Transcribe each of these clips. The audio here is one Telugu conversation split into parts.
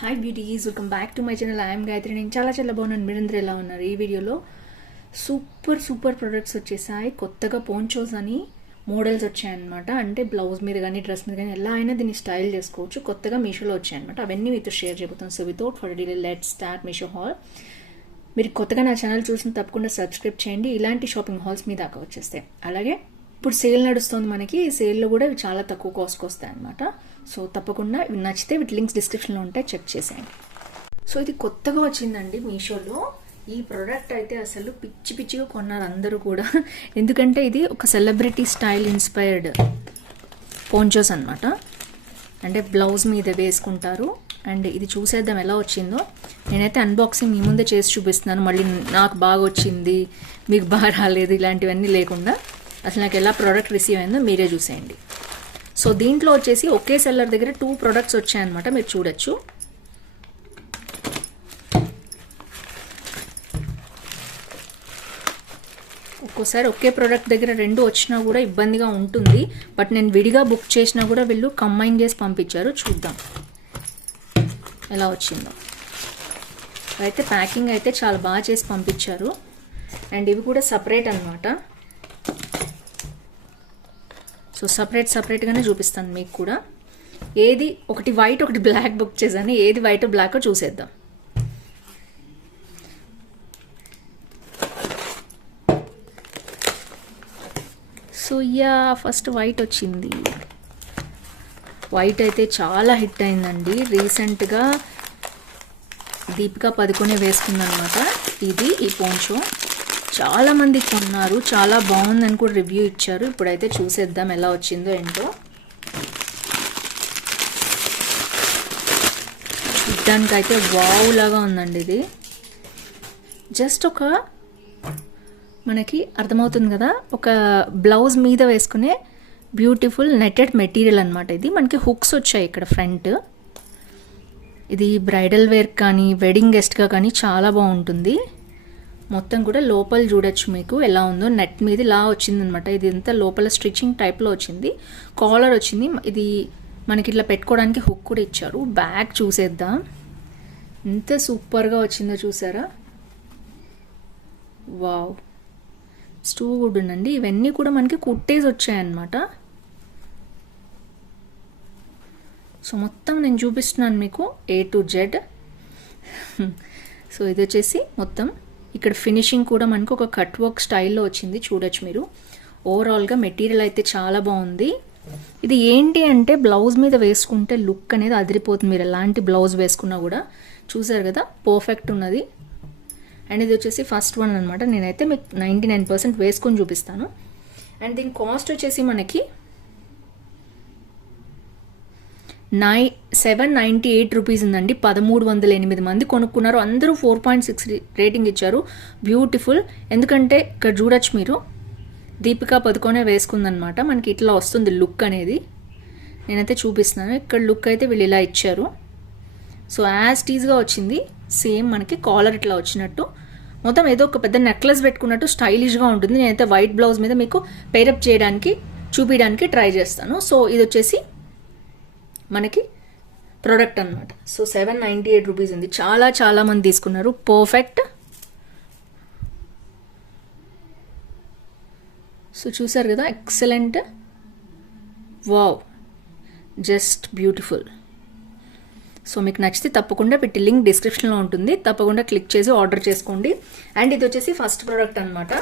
Hi beauties, welcome back to my channel. I'm Gayatri. నేను చాలా బాగున్నాను. మీరందరూ ఎలా ఉన్నారు? ఈ వీడియోలో సూపర్ ప్రొడక్ట్స్ వచ్చేసాయి. కొత్తగా పోంచోస్ అని మోడల్స్ వచ్చాయన్నమాట. అంటే బ్లౌజ్ మీద కానీ డ్రెస్ మీద కానీ ఎలా అయినా దీన్ని స్టైల్ చేసుకోవచ్చు. కొత్తగా మీషోలో వచ్చాయన్నమాట. అవన్నీ మీతో షేర్ చేయబోతాను. So without for delay let's start Meesho haul. మీరు కొత్తగా నా ఛానల్ చూసిన తప్పకుండా సబ్స్క్రైబ్ చేయండి. ఇలాంటి షాపింగ్ హాల్స్ మీ దాకా వచ్చేస్తాయి. అలాగే ఇప్పుడు సేల్ నడుస్తుంది మనకి. ఈ సేల్లో కూడా ఇవి చాలా తక్కువ కాస్ట్కి వస్తాయి అనమాట. సో తప్పకుండా ఇవి నచ్చితే వీటి లింక్స్ డిస్క్రిప్షన్లో ఉంటాయి, చెక్ చేసేయండి. సో ఇది కొత్తగా వచ్చిందండి మీషోలో. ఈ ప్రోడక్ట్ అయితే అసలు పిచ్చిగా కొన్నారు అందరూ కూడా. ఎందుకంటే ఇది ఒక సెలబ్రిటీ స్టైల్ ఇన్స్పైర్డ్ పోంచోస్ అనమాట. అంటే బ్లౌజ్ మీద వేసుకుంటారు. అండ్ ఇది చూసేద్దాం ఎలా వచ్చిందో. నేనైతే అన్బాక్సింగ్ మీ ముందే చేసి చూపిస్తున్నాను. మళ్ళీ నాకు బాగా వచ్చింది, మీకు బాగా రాలేదు, ఇలాంటివన్నీ లేకుండా అసలు నాకు ఎలా ప్రోడక్ట్ రిసీవ్ అయిందో మీరే చూసేయండి. సో దీంట్లో వచ్చేసి ఒకే సెల్లర్ దగ్గర 2 ప్రోడక్ట్స్ వచ్చాయన్నమాట. మీరు చూడొచ్చు. ఒక్కోసారి ఒకే ప్రోడక్ట్ దగ్గర 2 వచ్చినా కూడా ఇబ్బందిగా ఉంటుంది. బట్ నేను విడిగా బుక్ చేసినా కూడా వీళ్ళు కంబైన్ చేసి పంపించారు. చూద్దాం ఎలా వచ్చిందో. అయితే ప్యాకింగ్ అయితే చాలా బాగా చేసి పంపించారు. అండ్ ఇవి కూడా సపరేట్ అనమాట. సో సపరేట్గానే చూపిస్తాను మీకు కూడా. ఏది ఒకటి వైట్ ఒకటి బ్లాక్ బుక్ చేశాను. ఏది వైట్ బ్లాక్ చూసేద్దాం. సో ఫస్ట్ వైట్ వచ్చింది. వైట్ అయితే చాలా హిట్ అయిందండి. రీసెంట్గా దీపికా పదుకొనే వేసుకుందనమాట. ఇది ఈ పోంచో చాలామంది కొన్నారు. చాలా బాగుందని కూడా రివ్యూ ఇచ్చారు. ఇప్పుడైతే చూసేద్దాం ఎలా వచ్చిందో ఏంటో. చూడ్డానికైతే వావ్ లాగా ఉందండి. ఇది జస్ట్ ఒక మనకి అర్థమవుతుంది కదా, ఒక బ్లౌజ్ మీద వేసుకునే బ్యూటిఫుల్ నెట్టెడ్ మెటీరియల్ అనమాట. ఇది మనకి హుక్స్ వచ్చాయి ఇక్కడ ఫ్రంట్. ఇది బ్రైడల్ వేర్ కానీ వెడ్డింగ్ గెస్ట్గా కానీ చాలా బాగుంటుంది. మొత్తం కూడా లోపల చూడొచ్చు మీకు ఎలా ఉందో. నెట్ మీద ఇలా వచ్చిందనమాట. ఇది అంతా లోపల స్టిచ్చింగ్ టైప్లో వచ్చింది. కాలర్ వచ్చింది. ఇది మనకి ఇట్లా పెట్టుకోవడానికి హుక్ కూడా ఇచ్చారు. బ్యాగ్ చూసేద్దాం. ఎంత సూపర్గా వచ్చిందో చూసారా. వావ్, స్టూ కూడా ఉందండి. ఇవన్నీ కూడా మనకి కుట్టేసి వచ్చాయన్నమాట. సో మొత్తం నేను చూపిస్తున్నాను మీకు A to Z. సో ఇది వచ్చేసి మొత్తం ఇక్కడ ఫినిషింగ్ కూడా మనకు ఒక కట్ వర్క్ స్టైల్లో వచ్చింది. చూడొచ్చు మీరు. ఓవరాల్గా మెటీరియల్ అయితే చాలా బాగుంది. ఇది ఏంటి అంటే బ్లౌజ్ మీద వేసుకుంటే లుక్ అనేది అదిరిపోతుంది. మీరు ఎలాంటి బ్లౌజ్ వేసుకున్నా కూడా. చూసారు కదా, పర్ఫెక్ట్ ఉన్నది. అండ్ ఇది వచ్చేసి ఫస్ట్ వన్ అనమాట. నేనైతే మీకు 99% వేసుకొని చూపిస్తాను. అండ్ దీని కాస్ట్ వచ్చేసి మనకి 798 రూపీస్ ఉందండి. 1308 మంది కొనుక్కున్నారు. అందరూ 4.6 రేటింగ్ ఇచ్చారు. బ్యూటిఫుల్. ఎందుకంటే ఇక్కడ చూడొచ్చు మీరు, దీపికా పదుకొనే వేసుకుందనమాట. మనకి ఇట్లా వస్తుంది లుక్ అనేది. నేనైతే చూపిస్తున్నాను. ఇక్కడ లుక్ అయితే వీళ్ళు ఇలా ఇచ్చారు. సో యాజ్ టీజ్గా వచ్చింది. సేమ్ మనకి కాలర్ ఇట్లా వచ్చినట్టు, మొత్తం ఏదో ఒక పెద్ద నెక్లెస్ పెట్టుకున్నట్టు స్టైలిష్గా ఉంటుంది. నేనైతే వైట్ బ్లౌజ్ మీద మీకు పేరప్ చేయడానికి చూపించడానికి ట్రై చేస్తాను. సో ఇది వచ్చేసి మనకి ప్రోడక్ట్ అనమాట. సో 798 రూపీస్ ఉంది. చాలా మంది తీసుకున్నారు. పర్ఫెక్ట్. సో చూసారు కదా, excellent. Wow, just beautiful. So మీకు నచ్చితే తప్పకుండా వీటి లింక్ డిస్క్రిప్షన్లో ఉంటుంది. తప్పకుండా క్లిక్ చేసి ఆర్డర్ చేసుకోండి. అండ్ ఇది వచ్చేసి ఫస్ట్ ప్రోడక్ట్ అనమాట.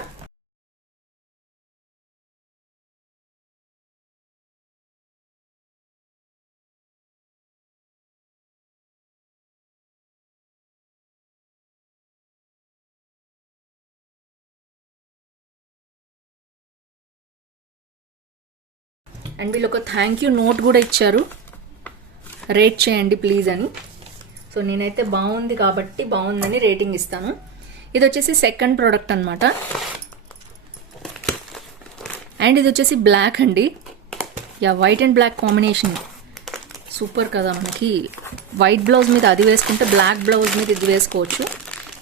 అండ్ వీళ్ళు ఒక థ్యాంక్ యూ నోట్ కూడా ఇచ్చారు, రేట్ చేయండి ప్లీజ్ అని. సో నేనైతే బాగుంది కాబట్టి బాగుందని రేటింగ్ ఇస్తాను. ఇది వచ్చేసి సెకండ్ ప్రోడక్ట్ అనమాట. అండ్ ఇది వచ్చేసి బ్లాక్ అండి. White and black combination super కదా. మనకి వైట్ బ్లౌజ్ మీద అది వేసుకుంటే బ్లాక్ బ్లౌజ్ మీద ఇది వేసుకోవచ్చు.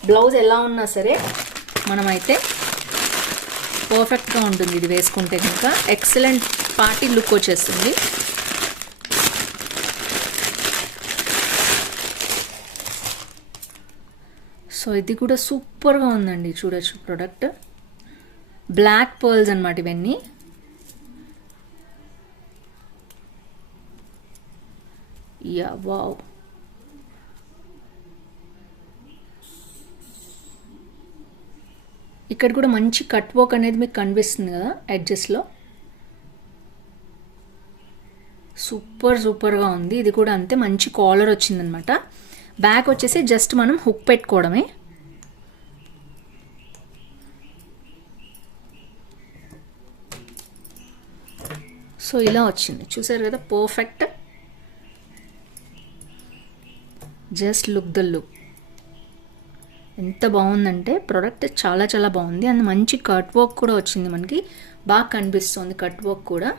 బ్లౌజ్ ఎలా ఉన్నా సరే మనమైతే పర్ఫెక్ట్గా ఉంటుంది. ఇది వేసుకుంటే కనుక ఎక్సలెంట్ పార్టీ లుక్ వచ్చేస్తుంది. సో ఇది కూడా సూపర్గా ఉందండి, చూడొచ్చు ప్రోడక్ట్. బ్లాక్ పర్ల్స్ అన్నమాట ఇవన్నీ. యా వావ్, ఇక్కడ కూడా మంచి కట్ వర్క్ అనేది మీకు కనిపిస్తుంది కదా ఎడ్జెస్లో. సూపర్గా ఉంది. ఇది కూడా అంతే, మంచి కాలర్ వచ్చిందనమాట. బ్యాక్ వచ్చేసి జస్ట్ మనం హుక్ పెట్టుకోవడమే. సో ఇలా వచ్చింది, చూసారు కదా, perfect. Just look the look, ఎంత బాగుందంటే ప్రోడక్ట్ చాలా చాలా బాగుంది. అండ్ మంచి కట్ వర్క్ కూడా వచ్చింది, మనకి బాగా కనిపిస్తుంది కట్ వర్క్ కూడా.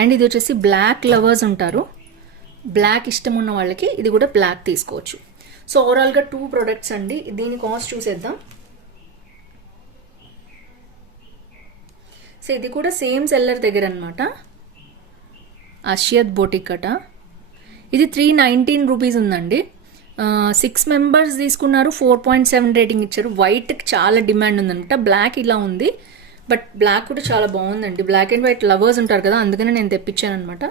అండ్ ఇది వచ్చేసి బ్లాక్ లవర్స్ ఉంటారు, బ్లాక్ ఇష్టం ఉన్న వాళ్ళకి ఇది కూడా బ్లాక్ తీసుకోవచ్చు. సో ఓవరాల్గా 2 ప్రోడక్ట్స్ అండి. దీని కాస్ట్ చూసేద్దాం. సో ఇది కూడా సేమ్ సెల్లర్ దగ్గర అనమాట, అషియత్ బొటిక్ అట. ఇది 319 రూపీస్ ఉందండి. 6 మెంబర్స్ తీసుకున్నారు, 4.7 రేటింగ్ ఇచ్చారు. వైట్కి చాలా డిమాండ్ ఉందనమాట. బ్లాక్ ఇలా ఉంది, బట్ బ్లాక్ కూడా చాలా బాగుందండి. బ్లాక్ అండ్ వైట్ లవర్స్ ఉంటారు కదా, అందుకనే నేను తెప్పించాను అనమాట.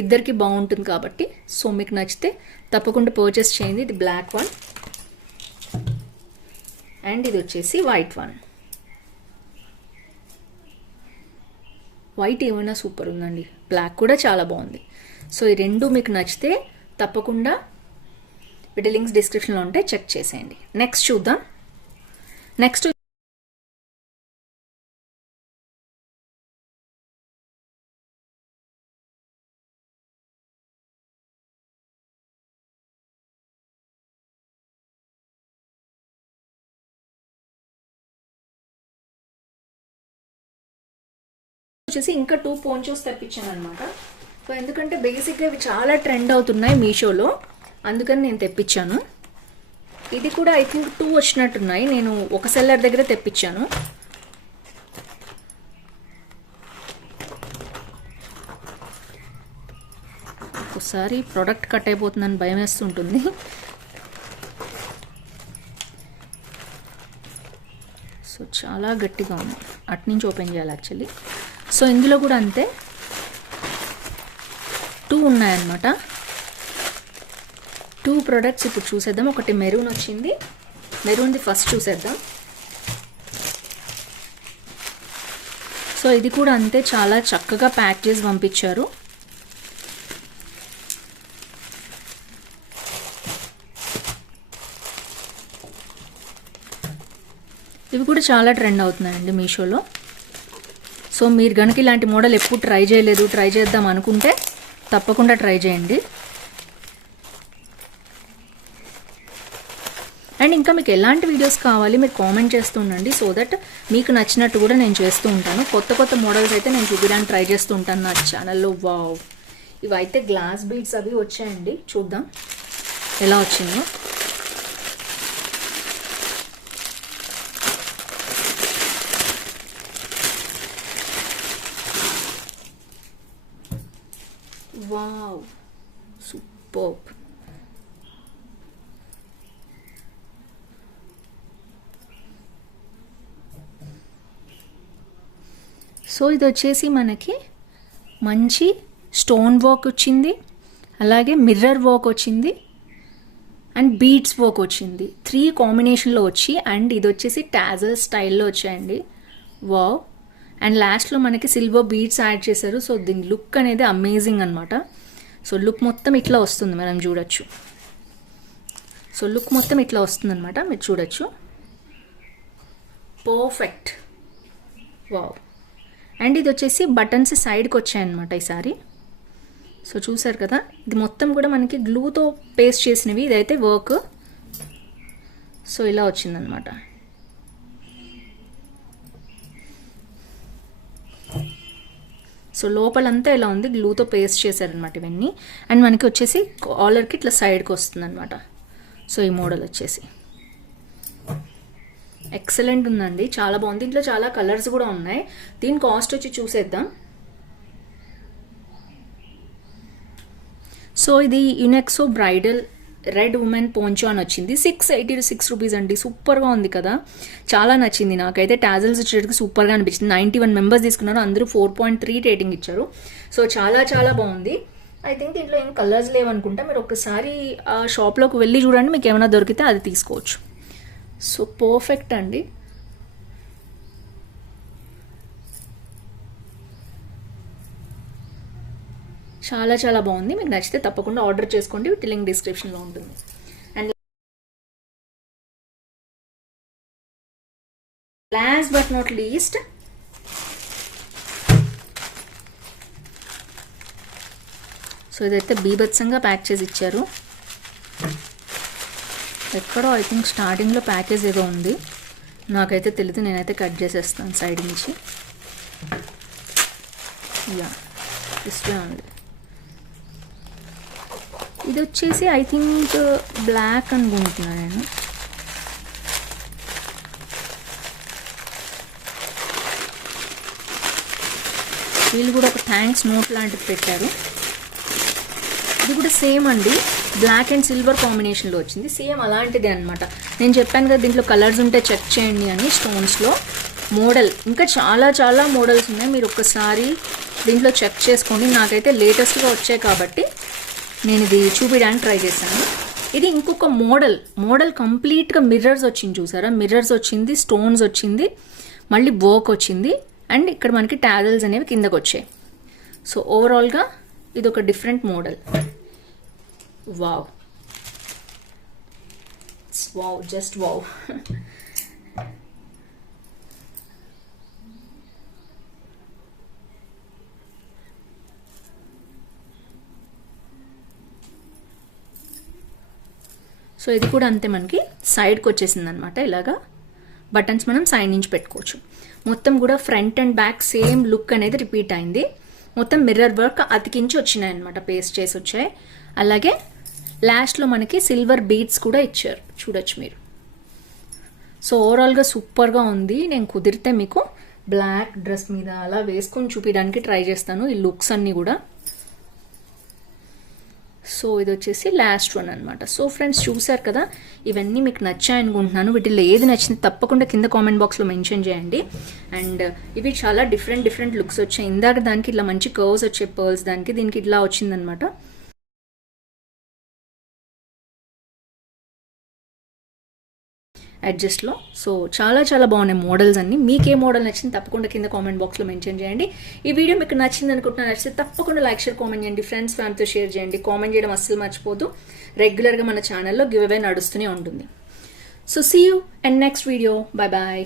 ఇద్దరికి బాగుంటుంది కాబట్టి. సో మీకు నచ్చితే తప్పకుండా పర్చేస్ చేయండి. ఇది బ్లాక్ వన్ అండ్ ఇది వచ్చేసి వైట్ వన్. వైట్ ఏమైనా సూపర్ ఉందండి, బ్లాక్ కూడా చాలా బాగుంది. సో ఈ రెండు మీకు నచ్చితే తప్పకుండా వీటి లింక్స్ డిస్క్రిప్షన్లో ఉంటే చెక్ చేసేయండి. నెక్స్ట్ చూద్దాం. నెక్స్ట్ వచ్చేసి ఇంకా 2 పోంచోస్ తెప్పించాను అనమాట. సో ఎందుకంటే బేసిక్గా ఇవి చాలా ట్రెండ్ అవుతున్నాయి మీషోలో, అందుకని నేను తెప్పించాను. ఇది కూడా ఐ థింక్ 2 వచ్చినట్టున్నాయి, నేను ఒక సెల్లర్ దగ్గర తెప్పించాను. ఒకసారి ప్రోడక్ట్ కట్ అయిపోతుందని భయం వేస్తుంటుంది. సో చాలా గట్టిగా ఉంది, అట్నుంచి ఓపెన్ చేయాలి యాక్చువల్లీ. సో ఇందులో కూడా అంతే 2 ఉన్నాయన్నమాట. 2 ప్రోడక్ట్స్ ఇప్పుడు చూసేద్దాం. ఒకటి మెరూన్ వచ్చింది, మెరూన్ది ఫస్ట్ చూసేద్దాం. సో ఇది కూడా అంతే, చాలా చక్కగా ప్యాక్ చేసి పంపించారు. ఇవి కూడా చాలా ట్రెండ్ అవుతున్నాయండి మీషోలో. సో మీరు కనుక ఇలాంటి మోడల్ ఎప్పుడు ట్రై చేయలేదు, ట్రై చేద్దాం అనుకుంటే తప్పకుండా ట్రై చేయండి. అండ్ ఇంకా మీకు ఎలాంటి వీడియోస్ కావాలి మీరు కామెంట్ చేస్తూ ఉండండి, సో దట్ మీకు నచ్చినట్టు కూడా నేను చేస్తూ ఉంటాను. కొత్త కొత్త మోడల్స్ అయితే నేను చూపించడానికి ట్రై చేస్తూ ఉంటాను నా ఛానల్లో. వావ్, ఇవైతే గ్లాస్ బీడ్స్ అవి వచ్చాయండి, చూద్దాం ఎలా వచ్చిందో. Wow, superb. సో ఇది వచ్చేసి మనకి మంచి స్టోన్ వర్క్ వచ్చింది, అలాగే మిర్రర్ వర్క్ వచ్చింది అండ్ బీడ్స్ వర్క్ వచ్చింది. 3 కాంబినేషన్లో వచ్చి, అండ్ ఇది వచ్చేసి టాజల్ స్టైల్లో వచ్చాయండి. వావ్, అండ్ లాస్ట్లో మనకి సిల్వర్ బీడ్స్ యాడ్ చేశారు. సో దీని లుక్ అనేది అమేజింగ్ అనమాట. సో లుక్ మొత్తం ఇట్లా వస్తుంది, మనం చూడొచ్చు. సో లుక్ మొత్తం ఇట్లా వస్తుంది అనమాట, మీరు చూడొచ్చు. పర్ఫెక్ట్. వావ్, అండ్ ఇది వచ్చేసి బటన్స్ సైడ్కి వచ్చాయన్నమాట ఈసారి. సో చూసారు కదా, ఇది మొత్తం కూడా మనకి గ్లూతో పేస్ట్ చేసినవి, ఇదైతే వర్క్. సో ఇలా వచ్చిందనమాట. సో లోపలంతా ఇలా ఉంది, గ్లూతో పేస్ట్ చేశారనమాట ఇవన్నీ. అండ్ మనకి వచ్చేసి కాలర్కి ఇట్లా సైడ్కి వస్తుంది అనమాట. సో ఈ మోడల్ వచ్చేసి ఎక్సలెంట్ ఉందండి, చాలా బాగుంది. దీంట్లో చాలా కలర్స్ కూడా ఉన్నాయి. దీని కాస్ట్ వచ్చి చూసేద్దాం. సో ఇది యునెక్సో బ్రైడల్ రెడ్ ఉమెన్ పోంచో అని వచ్చింది. 686 రూపీస్ అండి. సూపర్గా ఉంది కదా, చాలా నచ్చింది నాకైతే. టాజల్స్ వచ్చేటికి సూపర్గా అనిపించింది. 91 మెంబర్స్ తీసుకున్నారు, అందరూ 4.3 రేటింగ్ ఇచ్చారు. సో చాలా చాలా బాగుంది. ఐ థింక్ దీంట్లో ఏం కలర్స్ లేవనుకుంటా. మీరు ఒకసారి ఆ షాప్లోకి వెళ్ళి చూడండి, మీకు ఏమైనా దొరికితే అది తీసుకోవచ్చు. సో పర్ఫెక్ట్ అండి. చాలా చాలా బాగుంది. మీకు నచ్చితే తప్పకుండా ఆర్డర్ చేసుకోండి, లింక్ డిస్క్రిప్షన్లో ఉంటుంది. And last but not least, so ఇదైతే బీభత్సంగా ప్యాక్ చేసి ఇచ్చారు. ఎక్కడో ఐ థింక్ స్టార్టింగ్లో ప్యాకేజ్ ఏదో ఉంది, నాకైతే తెలియదు. నేనైతే కట్ చేసేస్తాను సైడ్ నుంచి. యా, డిస్ప్లే ఉంది. ఇది వచ్చేసి ఐ థింక్ బ్లాక్ అనుకుంటున్నాను నేను. వీళ్ళు కూడా ఒక థ్యాంక్స్ నోట్ లాంటిది పెట్టారు. ఇది కూడా సేమ్ అండి, బ్లాక్ అండ్ సిల్వర్ కాంబినేషన్లో వచ్చింది. సేమ్ అలాంటిదే అనమాట. నేను చెప్పాను కదా దీంట్లో కలర్స్ ఉంటే చెక్ చేయండి అని. స్టోన్స్లో మోడల్ ఇంకా చాలా చాలా మోడల్స్ ఉన్నాయి, మీరు ఒక్కసారి దీంట్లో చెక్ చేసుకోండి. నాకైతే లేటెస్ట్గా వచ్చాయి కాబట్టి నేను ఇది చూపించడానికి ట్రై చేశాను. ఇది ఇంకొక మోడల్ కంప్లీట్గా మిర్రర్స్ వచ్చింది చూసారా. మిర్రర్స్ వచ్చింది, స్టోన్స్ వచ్చింది, మళ్ళీ వర్క్ వచ్చింది, అండ్ ఇక్కడ మనకి టాజల్స్ అనేవి కిందకు వచ్చాయి. సో ఓవరాల్గా ఇది ఒక different model. Wow wow, just wow. So ఇది కూడా అంతే, మనకి సైడ్కి వచ్చేసింది అనమాట. ఇలాగా బటన్స్ మనం సైడ్ నుంచి పెట్టుకోవచ్చు. మొత్తం కూడా front and back same look అనేది రిపీట్ అయింది. మొత్తం మిర్రర్ వర్క్ అతికించి వచ్చినాయి అనమాట, పేస్ట్ చేసి వచ్చాయి. అలాగే లాస్ట్లో మనకి సిల్వర్ బీడ్స్ కూడా ఇచ్చారు, చూడొచ్చు మీరు. సో ఓవరాల్గా సూపర్గా ఉంది. నేను కుదిరితే మీకు బ్లాక్ డ్రెస్ మీద అలా వేసుకొని చూపించడానికి ట్రై చేస్తాను ఈ లుక్స్ అన్నీ కూడా. సో ఇది వచ్చేసి లాస్ట్ వన్ అనమాట. సో ఫ్రెండ్స్ చూసారు కదా, ఇవన్నీ మీకు నచ్చాయి అనుకుంటున్నాను. వీటిలో ఏది నచ్చింది తప్పకుండా కింద కామెంట్ బాక్స్లో మెన్షన్ చేయండి. అండ్ ఇవి చాలా డిఫరెంట్ లుక్స్ వచ్చాయి. ఇందాక దానికి ఇట్లా మంచి కర్వ్స్ వచ్చాయి పర్ల్స్, దీనికి ఇట్లా వచ్చిందనమాట. అడ్జస్ట్లో. సో చాలా చాలా బాగున్నాయి మోడల్స్ అన్ని. మీకు ఏ మోడల్ నచ్చింది తప్పకుండా కింద కామెంట్ బాక్స్లో మెన్షన్ చేయండి. ఈ వీడియో మీకు నచ్చింది అనుకుంటున్నాను. నచ్చితే తప్పకుండా లైక్ షేర్ కామెంట్ చేయండి, ఫ్రెండ్స్ ఫ్యామిలీతో షేర్ చేయండి. కామెంట్ చేయడం అస్సలు మర్చిపోదు. రెగ్యులర్గా మన ఛానల్లో గివ్ అవే నడుస్తూనే ఉంటుంది. So see you and next video. Bye bye.